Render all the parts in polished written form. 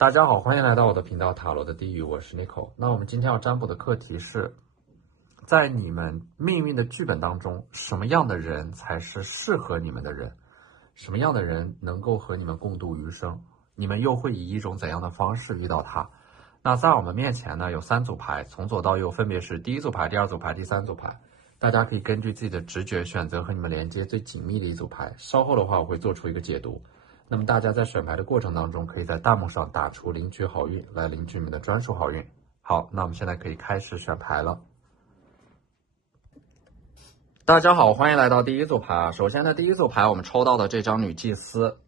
大家好，欢迎来到我的频道塔罗的地狱，我是 Nico。那我们今天要占卜的课题是，在你们命运的剧本当中，什么样的人才是适合你们的人？什么样的人能够和你们共度余生？你们又会以一种怎样的方式遇到他？那在我们面前呢，有3组牌，从左到右分别是第1组牌、第2组牌、第3组牌。大家可以根据自己的直觉选择和你们连接最紧密的一组牌。稍后的话，我会做出一个解读。那么大家在选牌的过程当中，可以在弹幕上打出领取好运，来领取你们的专属好运。好，那我们现在可以开始选牌了。大家好，欢迎来到第1组牌啊。首先呢，第1组牌我们抽到的这张女祭司。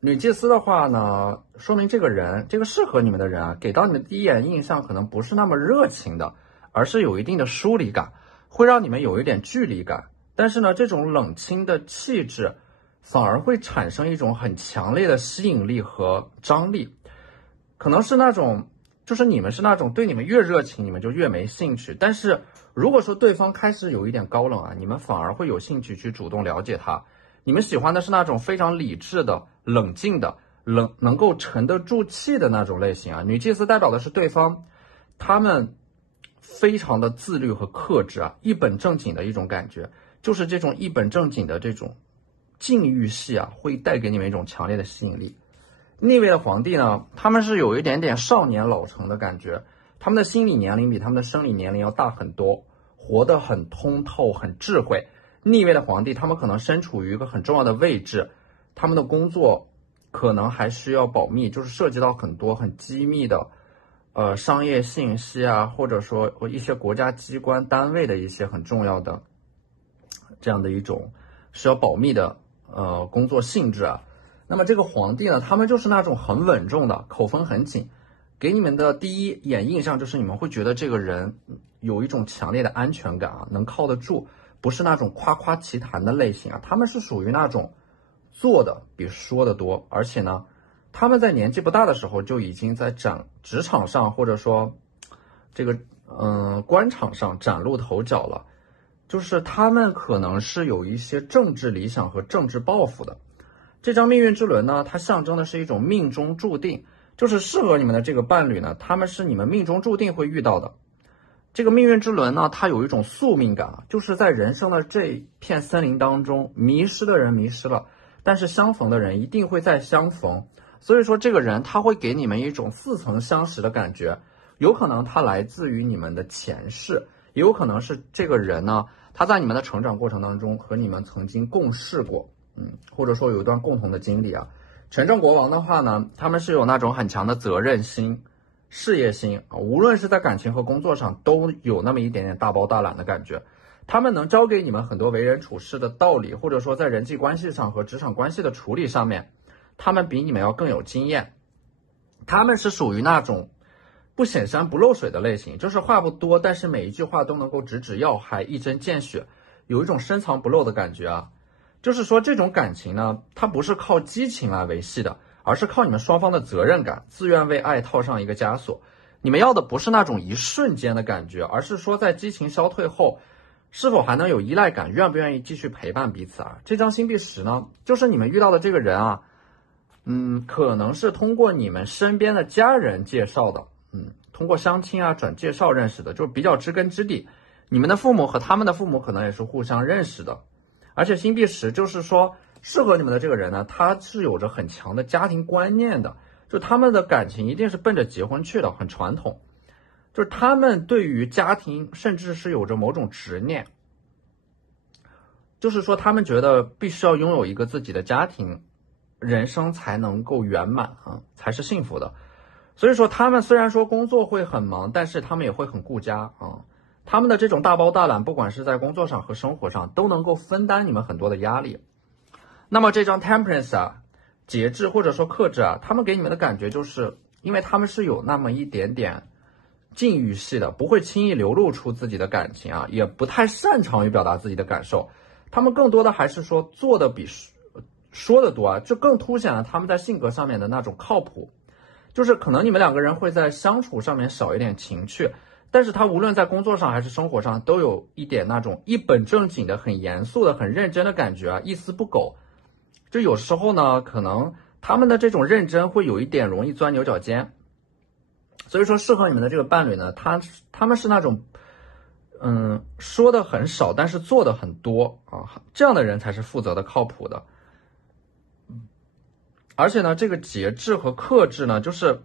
女祭司的话呢，说明这个人，这个适合你们的人啊，给到你们第一眼印象可能不是那么热情的，而是有一定的疏离感，会让你们有一点距离感。但是呢，这种冷清的气质反而会产生一种很强烈的吸引力和张力，可能是那种，就是你们是那种对你们越热情，你们就越没兴趣。但是如果说对方开始有一点高冷啊，你们反而会有兴趣去主动了解他。你们喜欢的是那种非常理智的、冷静的、能够沉得住气的那种类型啊。女祭司代表的是对方，他们非常的自律和克制啊，一本正经的一种感觉，就是这种一本正经的这种禁欲系啊，会带给你们一种强烈的吸引力。逆位的皇帝呢，他们是有一点点少年老成的感觉，他们的心理年龄比他们的生理年龄要大很多，活得很通透，很智慧。逆位的皇帝，他们可能身处于一个很重要的位置，他们的工作可能还需要保密，就是涉及到很多很机密的商业信息啊，或者说一些国家机关单位的一些很重要的这样的一种需要保密的工作性质啊。那么这个皇帝呢，他们就是那种很稳重的，口风很紧，给你们的第一眼印象就是你们会觉得这个人有一种强烈的安全感啊，能靠得住，不是那种夸夸其谈的类型啊。他们是属于那种做的比说的多，而且呢，他们在年纪不大的时候就已经在职场上或者说这个官场上崭露头角了，就是他们可能是有一些政治理想和政治抱负的。这张命运之轮呢，它象征的是一种命中注定，就是适合你们的这个伴侣呢，他们是你们命中注定会遇到的。这个命运之轮呢，它有一种宿命感啊，就是在人生的这片森林当中，迷失的人迷失了，但是相逢的人一定会再相逢。所以说这个人他会给你们一种似曾相识的感觉，有可能他来自于你们的前世，也有可能是这个人呢，他在你们的成长过程当中和你们曾经共事过，或者说有一段共同的经历啊。权杖国王的话呢，他们是有那种很强的责任心、事业心啊，无论是在感情和工作上都有那么一点点大包大揽的感觉。他们能教给你们很多为人处事的道理，或者说在人际关系上和职场关系的处理上面，他们比你们要更有经验。他们是属于那种不显山不漏水的类型，就是话不多，但是每一句话都能够直指要害，一针见血，有一种深藏不露的感觉啊。就是说这种感情呢，它不是靠激情来维系的，而是靠你们双方的责任感，自愿为爱套上一个枷锁。你们要的不是那种一瞬间的感觉，而是说在激情消退后，是否还能有依赖感，愿不愿意继续陪伴彼此啊？这张星币10呢，就是你们遇到的这个人啊，可能是通过你们身边的家人介绍的，通过相亲啊转介绍认识的，就是比较知根知底。你们的父母和他们的父母可能也是互相认识的。而且星币10就是说，适合你们的这个人呢，他是有着很强的家庭观念的，就他们的感情一定是奔着结婚去的，很传统。就是他们对于家庭甚至是有着某种执念，就是说他们觉得必须要拥有一个自己的家庭，人生才能够圆满啊，才是幸福的。所以说他们虽然说工作会很忙，但是他们也会很顾家啊。他们的这种大包大揽，不管是在工作上和生活上，都能够分担你们很多的压力。那么这张 Temperance 啊，节制或者说克制啊，他们给你们的感觉就是，因为他们是有那么一点点禁欲系的，不会轻易流露出自己的感情啊，也不太擅长于表达自己的感受。他们更多的还是说做的比说的多啊，这更凸显了他们在性格上面的那种靠谱。就是可能你们两个人会在相处上面少一点情趣，但是他无论在工作上还是生活上都有一点那种一本正经的、很严肃的、很认真的感觉啊，一丝不苟。就有时候呢，可能他们的这种认真会有一点容易钻牛角尖，所以说适合你们的这个伴侣呢，他们是那种说的很少，但是做的很多啊，这样的人才是负责的、靠谱的。而且呢，这个节制和克制呢，就是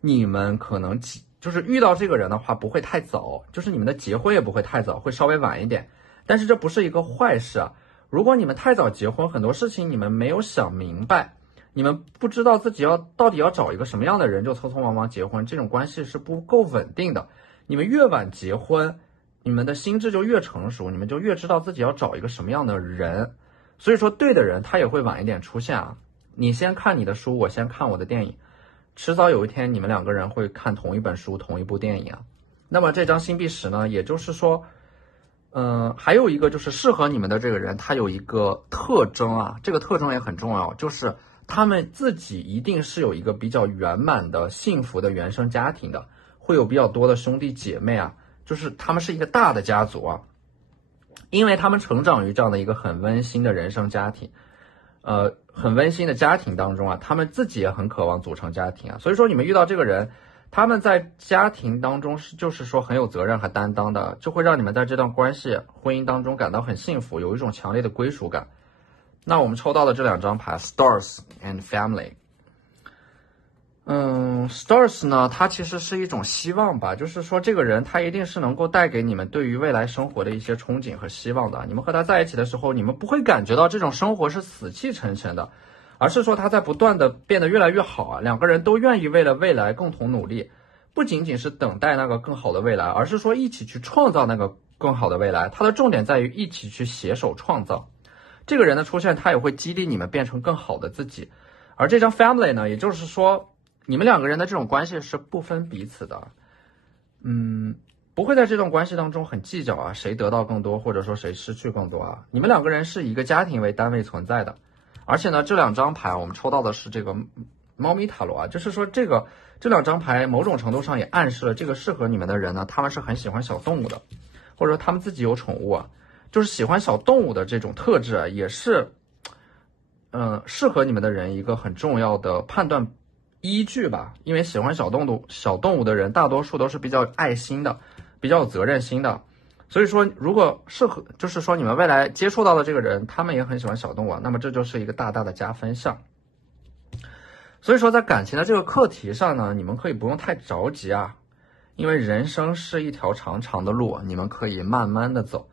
你们可能就是遇到这个人的话不会太早，就是你们的结婚也不会太早，会稍微晚一点。但是这不是一个坏事啊。如果你们太早结婚，很多事情你们没有想明白，你们不知道自己到底要找一个什么样的人，就匆匆忙忙结婚，这种关系是不够稳定的。你们越晚结婚，你们的心智就越成熟，你们就越知道自己要找一个什么样的人。所以说，对的人他也会晚一点出现啊。你先看你的书，我先看我的电影，迟早有一天你们两个人会看同一本书、同一部电影啊。那么这张星币十呢，也就是说，还有一个就是适合你们的这个人，他有一个特征啊，这个特征也很重要，就是他们自己一定是有一个比较圆满的、幸福的原生家庭的，会有比较多的兄弟姐妹啊，就是他们是一个大的家族啊，因为他们成长于这样的一个很温馨的人生家庭。很温馨的家庭当中啊，他们自己也很渴望组成家庭啊，所以说你们遇到这个人，他们在家庭当中就是说很有责任和担当的，就会让你们在这段关系、婚姻当中感到很幸福，有一种强烈的归属感。那我们抽到的这两张牌 ，Stars and Family。Stars 呢，它其实是一种希望吧，就是说这个人他一定是能够带给你们对于未来生活的一些憧憬和希望的。你们和他在一起的时候，你们不会感觉到这种生活是死气沉沉的，而是说他在不断的变得越来越好啊。两个人都愿意为了未来共同努力，不仅仅是等待那个更好的未来，而是说一起去创造那个更好的未来。它的重点在于一起去携手创造。这个人的出现，他也会激励你们变成更好的自己。而这张 Family 呢，也就是说，你们两个人的这种关系是不分彼此的，不会在这段关系当中很计较啊，谁得到更多，或者说谁失去更多啊。你们两个人是以一个家庭为单位存在的，而且呢，这两张牌我们抽到的是这个猫咪塔罗啊，就是说这两张牌某种程度上也暗示了这个适合你们的人呢，他们是很喜欢小动物的，或者说他们自己有宠物啊，就是喜欢小动物的这种特质啊，也是适合你们的人一个很重要的判断依据吧。因为喜欢小动物的人大多数都是比较爱心的，比较有责任心的，所以说如果适合，就是说你们未来接触到的这个人他们也很喜欢小动物，那么这就是一个大大的加分项。所以说在感情的这个课题上呢，你们可以不用太着急啊，因为人生是一条长长的路，你们可以慢慢的走。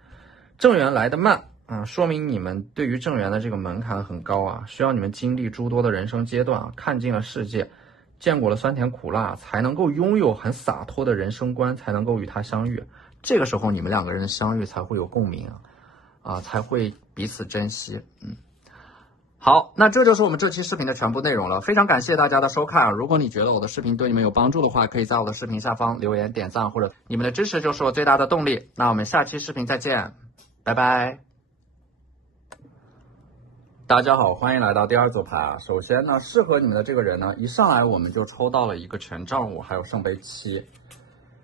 正缘来得慢说明你们对于正缘的这个门槛很高啊，需要你们经历诸多的人生阶段啊，看尽了世界，见过了酸甜苦辣，才能够拥有很洒脱的人生观，才能够与他相遇。这个时候你们两个人的相遇才会有共鸣才会彼此珍惜。好，那这就是我们这期视频的全部内容了，非常感谢大家的收看。如果你觉得我的视频对你们有帮助的话，可以在我的视频下方留言点赞，或者你们的支持就是我最大的动力。那我们下期视频再见，拜拜。大家好，欢迎来到第二组牌首先呢，适合你们的这个人呢，一上来我们就抽到了一个权杖五，还有圣杯七。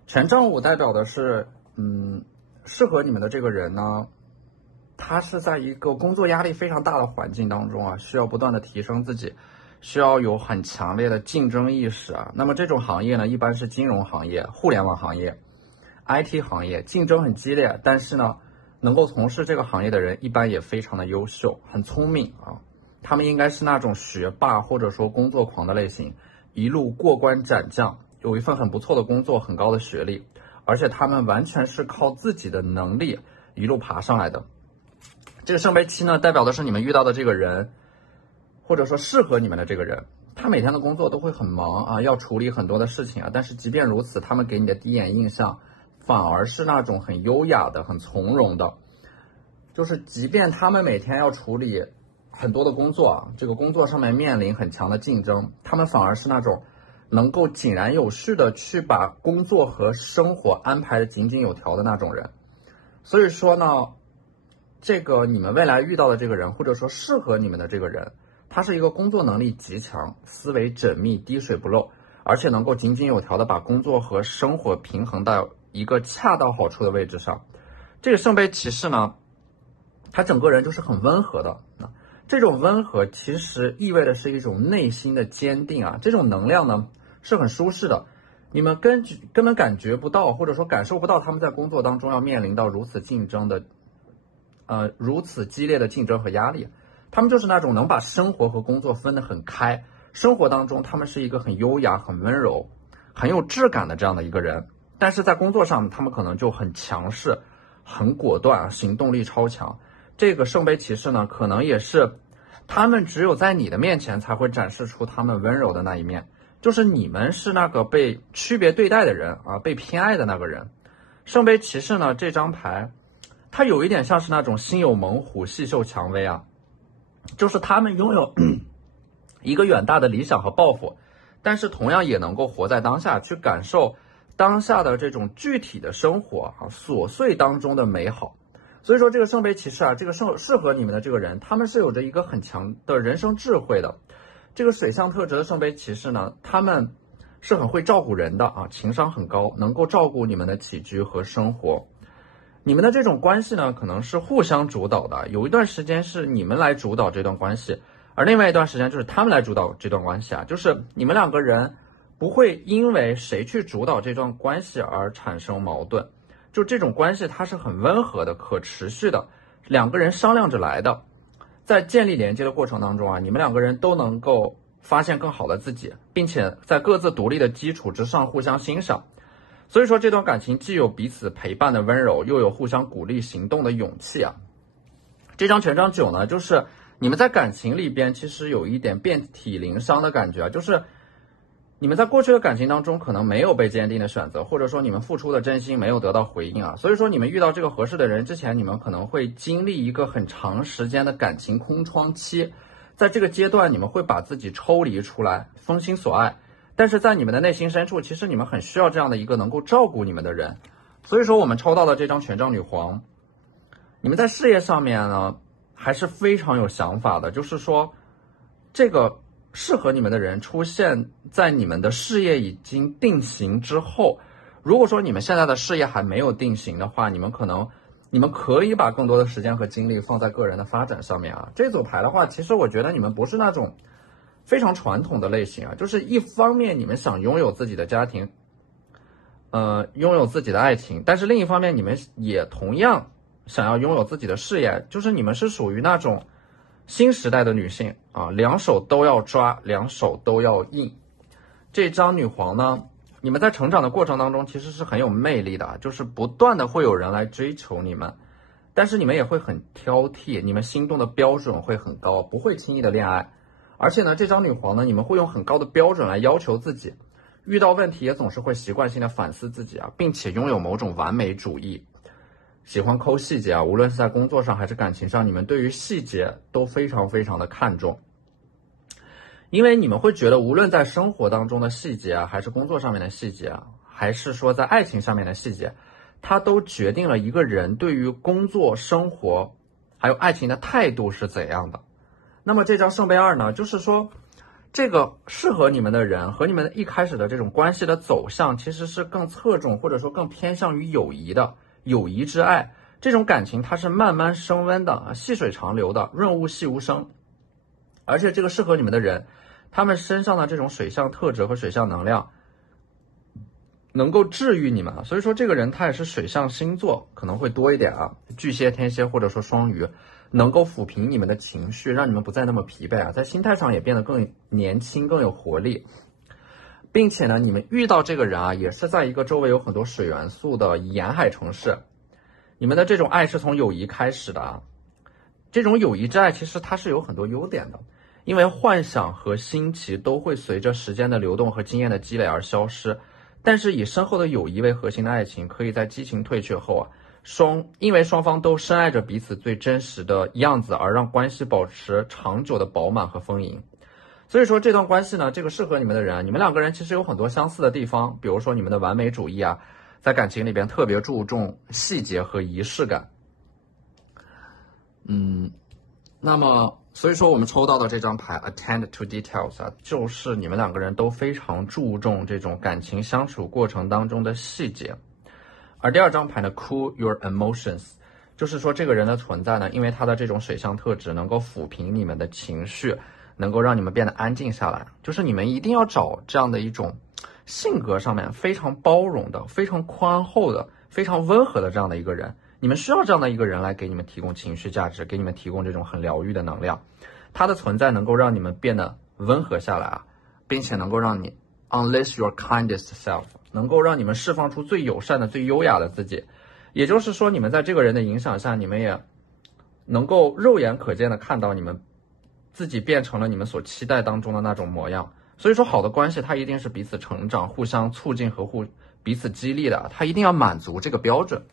权杖五代表的是，适合你们的这个人呢，他是在一个工作压力非常大的环境当中需要不断的提升自己，需要有很强烈的竞争意识那么这种行业呢，一般是金融行业、互联网行业、IT 行业，竞争很激烈，但是呢，能够从事这个行业的人一般也非常的优秀，很聪明他们应该是那种学霸或者说工作狂的类型，一路过关斩将，有一份很不错的工作，很高的学历，而且他们完全是靠自己的能力一路爬上来的。这个圣杯七呢，代表的是你们遇到的这个人，或者说适合你们的这个人，他每天的工作都会很忙要处理很多的事情但是即便如此，他们给你的第一眼印象反而是那种很优雅的、很从容的，就是即便他们每天要处理很多的工作这个工作上面面临很强的竞争，他们反而是那种能够井然有序的去把工作和生活安排的井井有条的那种人。所以说呢，这个你们未来遇到的这个人，或者说适合你们的这个人，他是一个工作能力极强、思维缜密、滴水不漏，而且能够井井有条的把工作和生活平衡到一个恰到好处的位置上。这个圣杯骑士呢，他整个人就是很温和的这种温和其实意味的是一种内心的坚定这种能量呢是很舒适的。你们根本感觉不到，或者说感受不到他们在工作当中要面临到如此如此激烈的竞争和压力。他们就是那种能把生活和工作分得很开，生活当中他们是一个很优雅、很温柔、很有质感的这样的一个人，但是在工作上他们可能就很强势、很果断，行动力超强。这个圣杯骑士呢，可能也是他们只有在你的面前才会展示出他们温柔的那一面，就是你们是那个被区别对待的人啊，被偏爱的那个人。圣杯骑士呢，这张牌它有一点像是那种心有猛虎，细嗅蔷薇啊，就是他们拥有一个远大的理想和抱负，但是同样也能够活在当下，去感受当下的这种具体的生活啊，琐碎当中的美好。所以说这个圣杯骑士啊，这个适合你们的这个人，他们是有着一个很强的人生智慧的。这个水象特质的圣杯骑士呢，他们是很会照顾人的啊，情商很高，能够照顾你们的起居和生活。你们的这种关系呢，可能是互相主导的，有一段时间是你们来主导这段关系，而另外一段时间就是他们来主导这段关系啊，就是你们两个人不会因为谁去主导这段关系而产生矛盾，就这种关系它是很温和的、可持续的，两个人商量着来的。在建立连接的过程当中啊，你们两个人都能够发现更好的自己，并且在各自独立的基础之上互相欣赏。所以说这段感情既有彼此陪伴的温柔，又有互相鼓励行动的勇气啊。这张权杖9呢，就是你们在感情里边其实有一点遍体鳞伤的感觉啊，就是你们在过去的感情当中可能没有被坚定的选择，或者说你们付出的真心没有得到回应啊，所以说你们遇到这个合适的人之前，你们可能会经历一个很长时间的感情空窗期，在这个阶段你们会把自己抽离出来，封心所爱，但是在你们的内心深处，其实你们很需要这样的一个能够照顾你们的人。所以说我们抽到的这张权杖女皇，你们在事业上面呢还是非常有想法的，就是说这个适合你们的人出现在你们的事业已经定型之后，如果说你们现在的事业还没有定型的话，你们可以把更多的时间和精力放在个人的发展上面啊。这组牌的话，其实我觉得你们不是那种非常传统的类型啊，就是一方面你们想拥有自己的家庭，拥有自己的爱情，但是另一方面你们也同样想要拥有自己的事业，就是你们是属于那种新时代的女性啊，两手都要抓，两手都要硬。这张女皇呢，你们在成长的过程当中其实是很有魅力的，就是不断的会有人来追求你们，但是你们也会很挑剔，你们心动的标准会很高，不会轻易的恋爱。而且呢，这张女皇呢，你们会用很高的标准来要求自己，遇到问题也总是会习惯性的反思自己啊，并且拥有某种完美主义，喜欢抠细节啊，无论是在工作上还是感情上，你们对于细节都非常非常的看重。因为你们会觉得无论在生活当中的细节啊，还是工作上面的细节啊，还是说在爱情上面的细节，它都决定了一个人对于工作、生活还有爱情的态度是怎样的。那么这张圣杯2呢，就是说这个适合你们的人和你们一开始的这种关系的走向其实是更侧重或者说更偏向于友谊的，友谊之爱，这种感情它是慢慢升温的，细水长流的，润物细无声。而且这个适合你们的人，他们身上的这种水象特质和水象能量能够治愈你们，所以说这个人他也是水象星座可能会多一点啊，巨蟹、天蝎或者说双鱼，能够抚平你们的情绪，让你们不再那么疲惫啊，在心态上也变得更年轻、更有活力。并且呢，你们遇到这个人啊，也是在一个周围有很多水元素的沿海城市，你们的这种爱是从友谊开始的啊。这种友谊之爱其实它是有很多优点的，因为幻想和新奇都会随着时间的流动和经验的积累而消失，但是以深厚的友谊为核心的爱情，可以在激情退却后啊，因为双方都深爱着彼此最真实的样子，而让关系保持长久的饱满和丰盈。所以说这段关系呢，这个适合你们的人，你们两个人其实有很多相似的地方，比如说你们的完美主义啊，在感情里边特别注重细节和仪式感。那么所以说我们抽到的这张牌 Attend to Details 啊，就是你们两个人都非常注重这种感情相处过程当中的细节。而第二张牌呢 Cool Your Emotions， 就是说这个人的存在呢，因为他的这种水象特质能够抚平你们的情绪，能够让你们变得安静下来，就是你们一定要找这样的一种性格上面非常包容的、非常宽厚的、非常温和的这样的一个人。你们需要这样的一个人来给你们提供情绪价值，给你们提供这种很疗愈的能量。他的存在能够让你们变得温和下来啊，并且能够让你 unleash your kindest self， 能够让你们释放出最友善的、最优雅的自己。也就是说，你们在这个人的影响下，你们也能够肉眼可见的看到你们自己变成了你们所期待当中的那种模样。所以说，好的关系它一定是彼此成长、互相促进和彼此激励的，它一定要满足这个标准。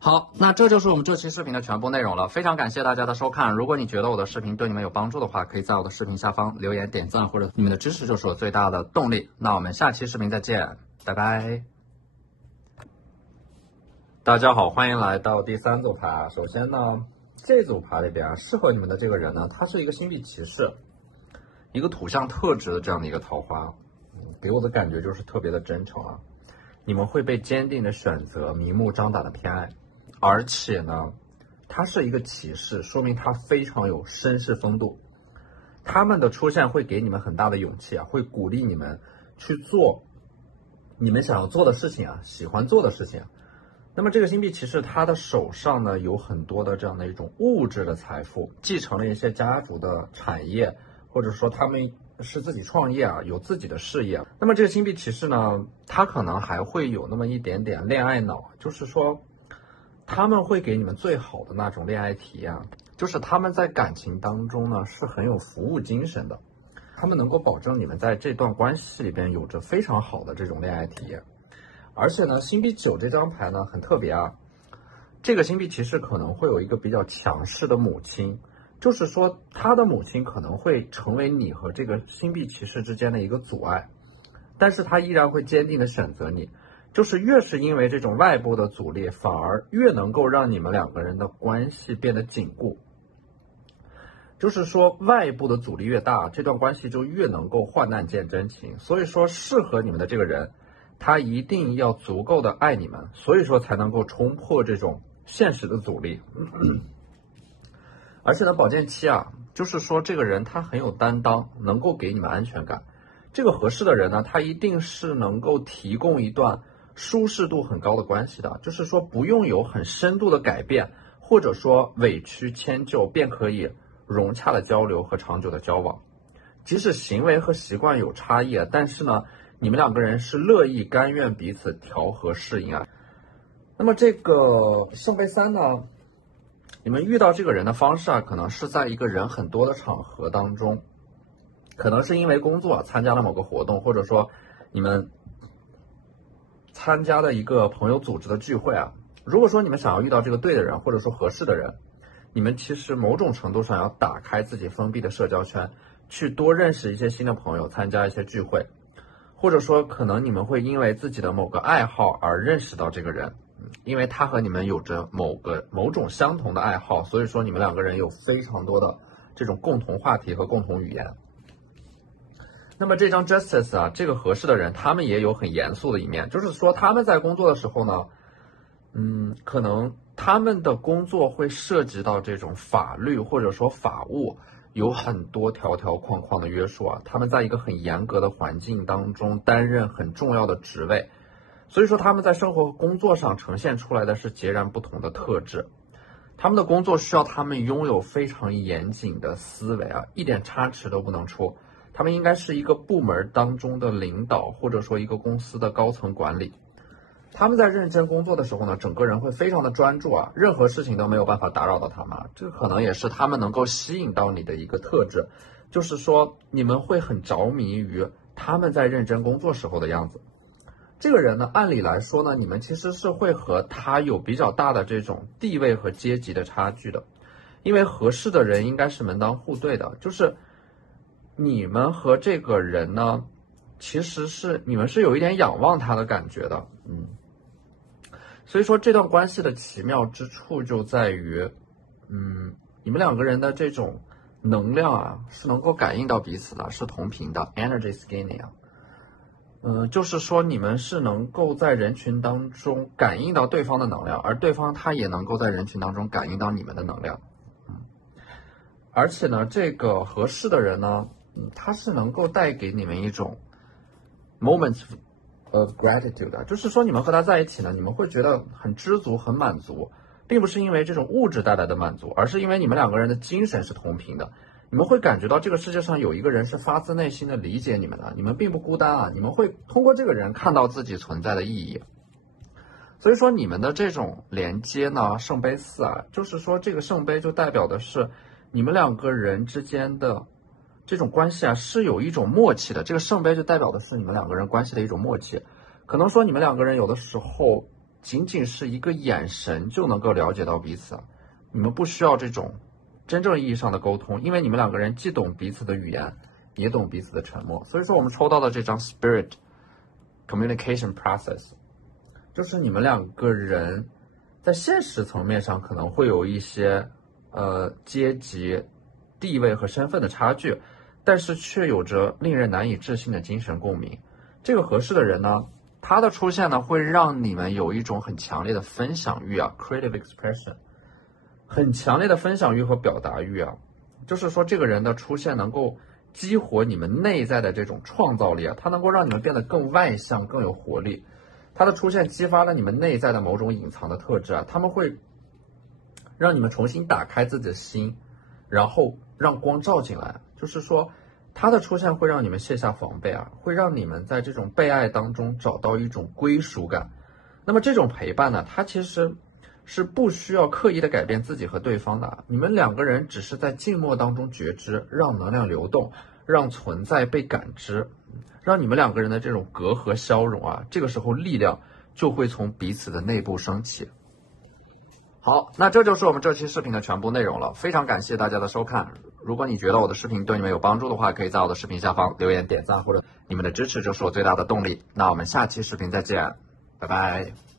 好，那这就是我们这期视频的全部内容了。非常感谢大家的收看。如果你觉得我的视频对你们有帮助的话，可以在我的视频下方留言点赞，或者你们的支持就是我最大的动力。那我们下期视频再见，拜拜。大家好，欢迎来到第3组牌。首先呢，这组牌里边适合你们的这个人呢，他是一个星币骑士，一个土象特质的这样的一个桃花，给我的感觉就是特别的真诚啊。你们会被坚定的选择明目张胆的偏爱，而且呢，他是一个骑士，说明他非常有绅士风度。他们的出现会给你们很大的勇气啊，会鼓励你们去做你们想要做的事情啊，喜欢做的事情。那么这个星币骑士他的手上呢有很多的这样的一种物质的财富，继承了一些家族的产业，或者说他们是自己创业啊，有自己的事业。那么这个星币骑士呢，他可能还会有那么一点点恋爱脑，就是说他们会给你们最好的那种恋爱体验，就是他们在感情当中呢是很有服务精神的，他们能够保证你们在这段关系里边有着非常好的这种恋爱体验。而且呢，星币9这张牌呢很特别啊，这个星币骑士可能会有一个比较强势的母亲，就是说他的母亲可能会成为你和这个星币骑士之间的一个阻碍，但是他依然会坚定的选择你，就是越是因为这种外部的阻力，反而越能够让你们两个人的关系变得紧固。就是说外部的阻力越大，这段关系就越能够患难见真情。所以说适合你们的这个人，他一定要足够的爱你们，所以说才能够冲破这种现实的阻力。而且呢，宝剑七啊，就是说这个人他很有担当，能够给你们安全感。这个合适的人呢，他一定是能够提供一段舒适度很高的关系的，就是说不用有很深度的改变，或者说委屈迁就，便可以融洽的交流和长久的交往。即使行为和习惯有差异，但是呢，你们两个人是乐意甘愿彼此调和适应啊。那么这个圣杯3呢，你们遇到这个人的方式啊，可能是在一个人很多的场合当中，可能是因为工作参加了某个活动，或者说你们参加的一个朋友组织的聚会啊。如果说你们想要遇到这个对的人，或者说合适的人，你们其实某种程度上要打开自己封闭的社交圈，去多认识一些新的朋友，参加一些聚会，或者说可能你们会因为自己的某个爱好而认识到这个人，因为他和你们有着某种相同的爱好，所以说你们两个人有非常多的这种共同话题和共同语言。那么这张 Justice 啊，这个合适的人，他们也有很严肃的一面，就是说他们在工作的时候呢，可能他们的工作会涉及到这种法律或者说法务，有很多条条框框的约束啊，他们在一个很严格的环境当中担任很重要的职位，所以说他们在生活和工作上呈现出来的是截然不同的特质。他们的工作需要他们拥有非常严谨的思维啊，一点差池都不能出。他们应该是一个部门当中的领导，或者说一个公司的高层管理。他们在认真工作的时候呢，整个人会非常的专注啊，任何事情都没有办法打扰到他们。这个可能也是他们能够吸引到你的一个特质，就是说你们会很着迷于他们在认真工作时候的样子。这个人呢，按理来说呢，你们其实是会和他有比较大的这种地位和阶级的差距的，因为合适的人应该是门当户对的，就是你们和这个人呢，其实是你们是有一点仰望他的感觉的，所以说这段关系的奇妙之处就在于，你们两个人的这种能量啊，是能够感应到彼此的，是同频的 energy scanning 啊。就是说你们是能够在人群当中感应到对方的能量，而对方他也能够在人群当中感应到你们的能量。而且呢，这个合适的人呢，他是能够带给你们一种 moments of gratitude， 就是说你们和他在一起呢，你们会觉得很知足、很满足，并不是因为这种物质带来的满足，而是因为你们两个人的精神是同频的。你们会感觉到这个世界上有一个人是发自内心的理解你们的，你们并不孤单啊，你们会通过这个人看到自己存在的意义。所以说你们的这种连接呢，圣杯4啊，就是说这个圣杯就代表的是你们两个人之间的这种关系啊，是有一种默契的。这个圣杯就代表的是你们两个人关系的一种默契。可能说你们两个人有的时候仅仅是一个眼神就能够了解到彼此，你们不需要这种真正意义上的沟通，因为你们两个人既懂彼此的语言，也懂彼此的沉默。所以说我们抽到的这张 Spirit Communication Process， 就是你们两个人在现实层面上可能会有一些阶级、地位和身份的差距，但是却有着令人难以置信的精神共鸣。这个合适的人呢，他的出现呢，会让你们有一种很强烈的分享欲啊 ，creative expression， 很强烈的分享欲和表达欲啊。就是说，这个人的出现能够激活你们内在的这种创造力啊，他能够让你们变得更外向、更有活力。他的出现激发了你们内在的某种隐藏的特质啊，他们会让你们重新打开自己的心，然后让光照进来。就是说，他的出现会让你们卸下防备啊，会让你们在这种被爱当中找到一种归属感。那么这种陪伴呢，它其实是不需要刻意的改变自己和对方的，你们两个人只是在静默当中觉知，让能量流动，让存在被感知，让你们两个人的这种隔阂消融啊，这个时候力量就会从彼此的内部升起。好，那这就是我们这期视频的全部内容了，非常感谢大家的收看。如果你觉得我的视频对你们有帮助的话，可以在我的视频下方留言点赞，或者你们的支持就是我最大的动力。那我们下期视频再见，拜拜。